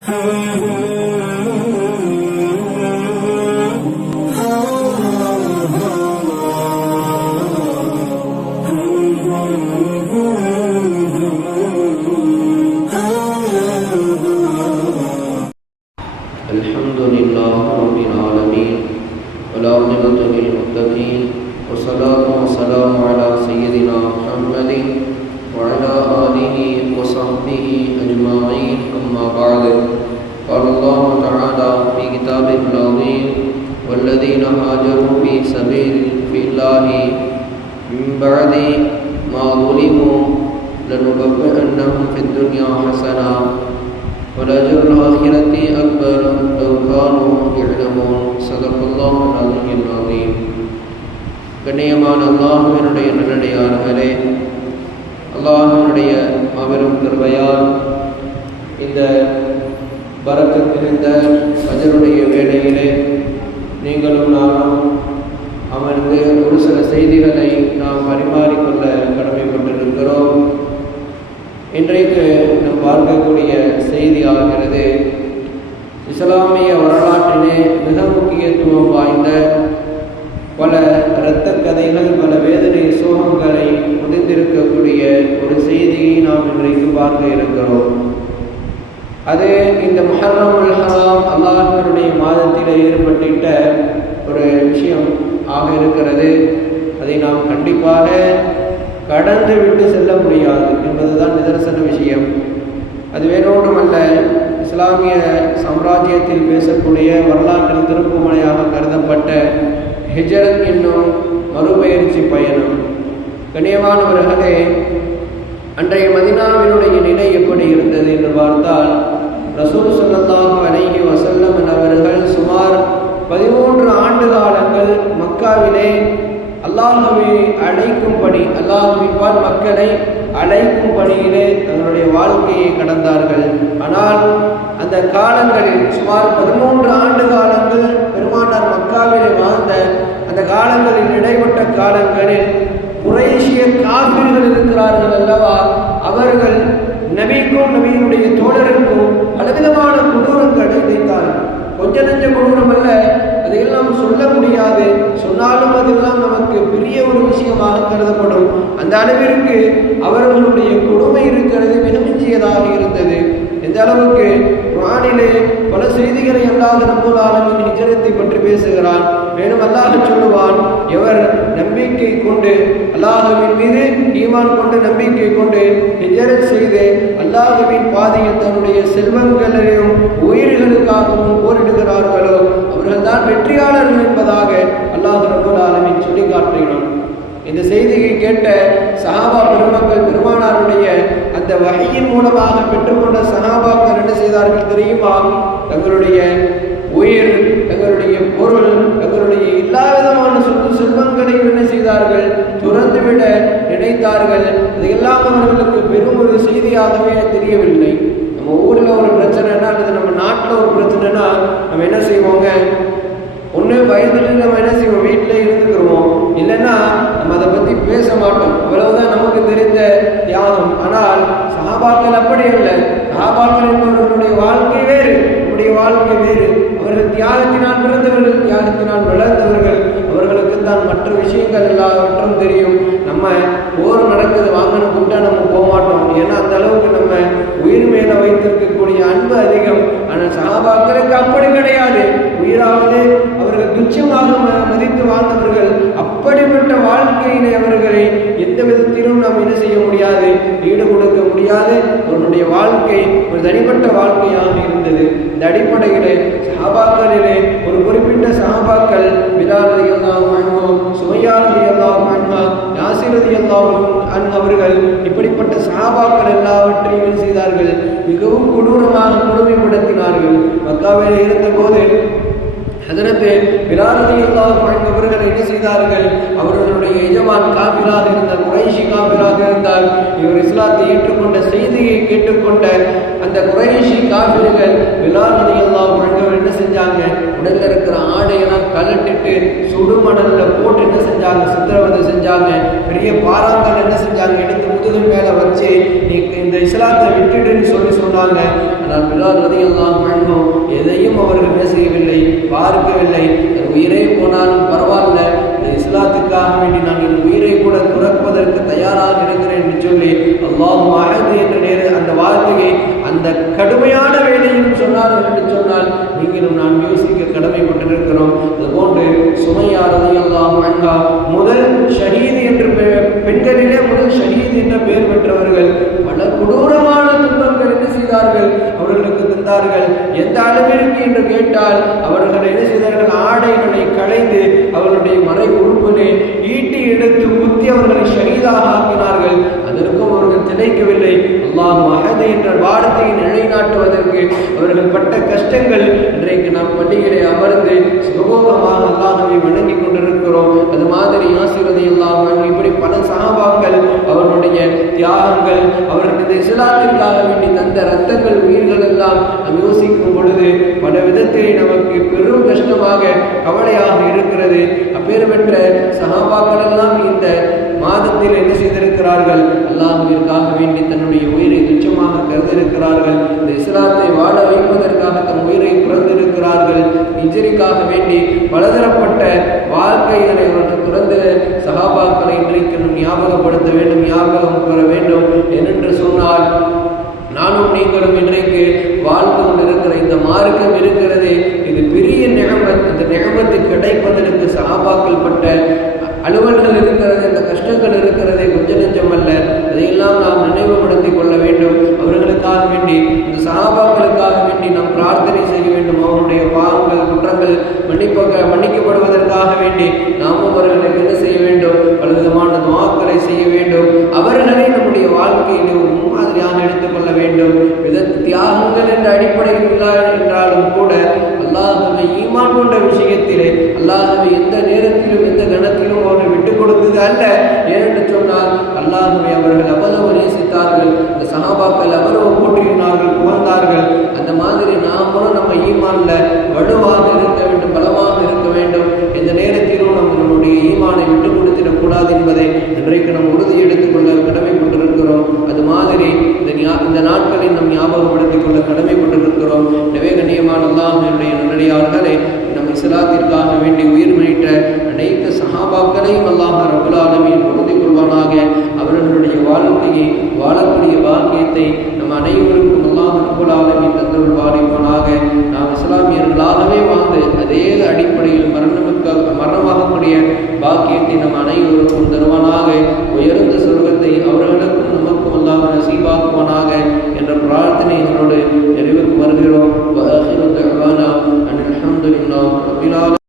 الحمد لله رب العالمين والعاقبة للمتقين والصلاة والسلام على سيدنا محمد وعلى آله وصحبه أجمعين أما بعد قال الله تعالى في كتابه العظيم والذين هاجروا في سبيل الله من بعد ما ظلموا لنبوئنهم في الدنيا حسنة ولأجر الآخرة أكبر لو كانوا يعلمون صدق الله العلي العظيم. கண்ணியமான அல்லாஹ்வினுடைய நல்லடியார்களே, அல்லாஹ்வினுடைய மாபெரும் கிருபையால் இந்த பரக்கத் நிறைந்த ஃபஜ்ருடைய வேளையிலே நீங்களும் நானும் அமர்ந்து ஒரு சில செய்திகளை நாம் பரிமாறிக்கொள்ள கடமைப்பட்டிருக்கிறோம். இன்றைக்கு நாம் பார்க்கக்கூடிய செய்தி ஆகிறது, இஸ்லாமிய வரலாற்றிலே மிக முக்கியத்துவம் வாய்ந்த பல இரத்த கதைகள், பல வேதனை சோகங்களை புதிந்திருக்கக்கூடிய ஒரு செய்தியை நாம் இன்றைக்கு பார்க்க இருக்கிறோம். அது இந்த முஹர்ரமுல் ஹராம் அல்லாஹ்வினுடைய மாதத்தில் ஏற்பட்டிட்ட ஒரு விஷயம் ஆக இருக்கிறது. அதை நாம் கண்டிப்பாக கடந்து விட்டு செல்ல முடியாது என்பதுதான் நிதர்சன விஷயம். அது வேறொன்றுமல்ல, இஸ்லாமிய சாம்ராஜ்யத்தில் பேசக்கூடிய வரலாற்றில் திருப்புமுனையாக கருதப்பட்ட ஹிஜ்ரத் என்னும் மறுபெயர்ச்சி பயணம். கண்ணியமானவர்களே, அன்றைய மதீனாவினுடைய நிலை எப்படி இருந்தது என்று பார்த்தால், ரசூல் ஸல்லல்லாஹு அலைஹி வஸல்லம் அவர்கள் சுமார் 13 ஆண்டு காலங்கள் மக்காவிலே அல்லாஹ்வை அழைக்கும்படி, அல்லாஹ்வின் மக்களை அழைக்கும் பணியிலே தங்களுடைய வாழ்க்கையை கடந்தார்கள். ஆனால் அந்த காலங்களில் சுமார் 13 ஆண்டு காலங்கள் பெருமானார் மக்காவிலே வாழ்ந்த அந்த காலங்களில் இடைப்பட்ட காலங்களில் குறைஷிய காஃபிர்கள் இருக்கிறார்கள் அல்லவா, அவர்கள் நபிக்கும் நபியினுடைய தோழருக்கும் பலவிதமான கொடூரங்களை இணைத்தார்கள். கொஞ்ச நெஞ்ச கொடூரம் அல்ல, அதையெல்லாம் சொல்ல முடியாது. சொன்னாலும் அதெல்லாம் நமக்கு பெரிய ஒரு விஷயமாக கருதப்படும். அந்த அளவிற்கு அவர்களுடைய கொடுமை இருக்கிறது, மிகமிஞ்சியதாக இருந்தது. எந்த அளவுக்கு குர்ஆனிலே பல செய்திகளை அல்லாஹ் ரப்பல் ஆலமீன் ஹிஜ்ரத்தை பற்றி பேசுகிறான். மேலும் அல்லாஹ் சொல்லுவான், எவர் நம்பிக்கை கொண்டு அல்லாஹ்வின் மீது ஈமான் கொண்டு நம்பிக்கை கொண்டு ஹிஜ்ரத் செய்து அல்லாஹ்வின் பாதையில் தன்னுடைய செல்வங்களையும் உயிர்களுக்காகவும் போரிடுகிறார்களோ அவர்கள் தான் வெற்றியாளர்கள் என்பதாக அல்லாஹ் ரப்பல் ஆலமீன் சொல்லி காட்டுகிறான். இந்த செய்தியை கேட்ட சஹாபா பெருமக்கள், பெருமானாருடைய அந்த வஹீயின் மூலமாக பெற்றுக்கொண்ட சஹாபாக்கள் என்ன செய்தார்கள் தெரியுமா? தங்களுடைய உயிர், தங்களுடைய பொருள், தங்களுடைய எல்லா விதமான சொத்து செல்வங்களையும் என்ன செய்தார்கள்? துறந்துவிட நினைத்தார்கள். இதையெல்லாம் அவர்களுக்கு பெரும் ஒரு செய்தியாகவே தெரியவில்லை. நம்ம ஊரில் ஒரு பிரச்சனைனா அல்லது நம்ம நாட்டில் ஒரு பிரச்சனைனா நம்ம என்ன செய்வோங்க? ஒன்று வயதில் நம்ம என்ன செய்வோம்? வீட்டில் இருந்துக்கிறோம், இல்லைன்னா நம்ம அதை பற்றி பேச மாட்டோம். அவ்வளவுதான் நமக்கு தெரிந்த தியாகம். ஆனால் சஹாபாக்கள் அப்படி இல்லை. சஹாபாக்கள் என்பவர்களுடைய வாழ்க்கை வேறு, நம்முடைய வாழ்க்கை வேறு. அவர்கள் தியாகத்தினால் பிறந்தவர்கள், தியாகத்தினால் வளர்ந்தவர்கள். அவர்களுக்கு தான் மற்ற விஷயங்கள் எல்லாவற்றும் தெரியும். நம்ம போர் நடக்குது, வாங்கணும் கூட்டா நம்ம போக மாட்டோம். ஏன்னா அந்த அளவுக்கு நம்ம உயிர் மேல வைத்திருக்கக்கூடிய அன்பு அதிகம். ஆனால் சஹாபாக்களுக்கு அப்படி கிடையாது. உயிராவது அவர்கள் துச்சமாக மதித்து வாழ்ந்தவர்கள். அப்படிப்பட்ட வாழ்க்கையிலே அவர்களை எந்த விதத்திலும் நாம் என்ன செய்ய முடியாது, ஈடு கொடுக்க முடியாது. அவர்களுடைய வாழ்க்கை ஒரு தனிப்பட்ட வாழ்க்கையாக இருந்தது. இந்த அடிப்படையிலே சஹாபாக்களிலே ஒரு குறிப்பிட்ட சஹாபாக்கள், பிலால் ரலியல்லாஹு அன்ஹு, சுமையா ரலியல்லாஹு அன்ஹா, யாசிர் ரலியல்லாஹு அன்ஹு அவர்கள், இப்படிப்பட்ட சஹாபாக்கள் எல்லாவற்றையும் செய்தார்கள். மிகவும் கொடூரமாக கொடுமைப்படுத்தினார்கள். மக்காவிலே இருந்தபோது ஹஜ்ரத் பிலால் ரலியல்லாஹு அன்ஹு அவர்கள் என்ன செய்தார்கள்? அவர்களுடைய எஜமான் காபிராக இருந்த குறைஷி காபிராக இருந்தால், இவர் இஸ்லாத்தை ஏற்றுக்கொண்ட செய்தியை கேட்டுக்கொண்ட அந்த குறைஷி காபிர்கள் பிலால் ரலியல்லாஹு அன்ஹு என்ன செஞ்சாங்க, உடல்ல இருக்கிற ஆடையெல்லாம் கலட்டிட்டு சுடுமணல்ல போட்டு என்ன செஞ்சாங்க, சித்திரவதை செஞ்சாங்க. பெரிய பாறாங்கல் என்ன செஞ்சாங்க, எடுத்து முதுகு மேல வச்சு நீ இந்த இஸ்லாத்தை விட்டுடுன்னு சொன்னாங்க. ஆனால் பிலால் ரலியல்லாஹு அன்ஹு எதையும் அவர்கள் என்ன செய்யவில்லை, பார்க்கவில்லை. உயிரே போனாலும் பரவாயில்ல, இந்த இஸ்லாத்துக்காக வேண்டி நான் என் உயிரை கூட துறப்பதற்கு தயாராக இருக்கிறேன் என்று சொல்லி அல்லாஹ் அஹத் என்ற அந்த வார்த்தையை அந்த கடுமையான வேலையும் சொன்னார்கள் என்று சொன்னால் நீங்களும் நான் யோசிக்க கடமைப்பட்டிருக்கிறோம். அதுபோன்று சுமையா ரலியல்லாஹு அன்ஹா முதல் ஷஹீத் என்று பெண்களிலே முதல் ஷஹீத் என்ற பெயர் பெற்றவர்கள். பல கொடூரமான துன்பங்கள் என்ன செய்தார்கள், அவர்களுக்கு தந்தார்கள். எந்த அளவிற்கு என்று கேட்டால் அவர்கள் என்ன செய்தார்கள், ஆடைகளை களைந்து அவர்களுடைய மறை உறுப்பினை ஈட்டி எடுத்து குத்தி அவர்களை ஷஹீதாக ஆக்கினார்கள். அதற்கும் அவர்கள் திளைக்கவில்லை. அல்லாஹ் அஹத் என்ற வார்த்தையை நிலைநாட்டுவதற்கு அவர்கள் பட்ட கஷ்டங்கள் இன்றைக்கு நாம் பள்ளிகளை அமர்ந்து சுகபோகமாக அல்லாஹ்வை வணங்கி கொண்டிருக்கிறோம். அது மாதிரி யாசிர் ரலியல்லாஹு அன்ஹு இப்படி பல சஹாபாக்கள் அவர்களுடைய தியாகங்கள், அவர்களுடைய இஸ்லாத்திற்காக வேண்டி தந்த ரத்தங்கள், உயிர்கள் எல்லாம் நாம் யோசிக்கும் பொழுது பல விதத்திலே நமக்கு பெரும் கஷ்டமாக கவலையாக இருக்கிறது. அப்பேர் பெற்ற சஹாபாக்கள் எல்லாம் இந்த மாதத்தில் என்ன செய்திருக்கிறார்கள், அல்லாஹ்விற்காக வேண்டி தன்னுடைய உயிரை துச்சமாக கருதிருக்கிறார்கள். இந்த இஸ்லாத்தை வாழ வைப்பதற்காக தன் உயிரை துறந்திருக்கிறார்கள். ஹிஜ்ரிக்காக வேண்டி பலதரப்பட்ட வாழ்க்கைகளை அவர்கள் துறந்த சஹாபாக்களை இன்றைக்கு ஞாபகப்படுத்த வேண்டும், ஞாபகம் பெற வேண்டும். ஏனென்று சொன்னால் நானும் நீங்களும் இன்றைக்கு வாழ்ந்து கொண்டிருக்கிற இந்த மார்க்கம் இருக்கிறதே, இது பெரிய நிகமத். இந்த நிகமத்து கிடைப்பதற்கு சஹாபாக்கள் பட்ட அலுவல்கள் இருக்கிறது, இந்த கஷ்டங்கள் இருக்கிறதே கொஞ்ச நெஞ்சம் அல்ல. அதையெல்லாம் நாம் நினைவுபடுத்திக் கொள்ள வேண்டும். அவர்களுக்காக வேண்டி, இந்த சஹாபாக்களுக்காக வேண்டி நாம் பிரார்த்தனை செய்ய வேண்டும். அவருடைய பாவங்கள், குற்றங்கள் மன்னிக்கப்படுவதற்காக வேண்டி நாம் அவர்களுக்கு என்ன செய்ய வேண்டும், பலவிதமான துஆக்களை செய்ய வேண்டும். அவர்களை நம்முடைய வாழ்க்கையிலே ஒரு முன்மாதிரியாக எடுத்துக்கொள்ள வேண்டும். தியாகங்கள் என்ற அடிப்படையில் இல்லை என்றாலும் கூட அல்லாஹ்வை ஈமான் கொண்ட விஷயத்திலே அல்லாஹ்வை எந்த நேரத்திலும் எந்த கணத்திலும் அவர்கள் விட்டுக் கொடுத்தது அல்ல. ஏனென்று சொன்னால் அல்லாஹ்வை அவர்கள் அவ்வளவு நேசித்தார்கள். இந்த சஹாபாக்கள் அவ்வளவு போற்றினார்கள், புகழ்ந்தார்கள். அந்த மாதிரி நாமளும் நம்ம ஈமான்ல வலுவாக இருக்க வேண்டும், பலமாக இருக்க வேண்டும். எந்த நேரத்திலும் நம்மளுடைய ஈமானை விட்டுக் கொடுத்திடக்கூடாது என்பதை இன்றைக்கு நாம் உறுதி எடுத்துக்கொள்ள கடமைப்பட்டிருக்கிறோம். அது மாதிரி இந்த நாட்களில் நம் ஞாபகப்படுத்திக் கொள்ள கடமைப்பட்டிருக்கிறோம். எனவே கண்ணியமான அல்லாஹ்வினுடைய நல்லடியார்களே, நம் இஸ்லாத்திற்காக வேண்டி உயிர் நீத்த அனைத்து சஹாபாக்களையும் அல்லாஹ் ரப்பல் ஆலமீன் பொருந்திக் கொள்வானாக. அவர்களுடைய வாழ்க்கையை வாழக்கூடிய பாக்கியத்தை நம் அனைவருக்கும் அல்லாஹ் ரப்பல் ஆலமீன் தந்தருள் வாரிப்பானாக. நாம் இஸ்லாமியர்களாகவே வாழ்ந்து அதே அடிப்படையில் மரணமாகக்கூடிய பாக்கியத்தை நம் அனைவருக்கும் தருவானாக. உயர்ந்த சொர்க்கத்தை அவர்களுக்கும் நமக்கும் அல்லாஹ் நசீபாக்குவானாக என்ற பிரார்த்தனைகளோடு நிறைவுக்கு வருகிறோம்.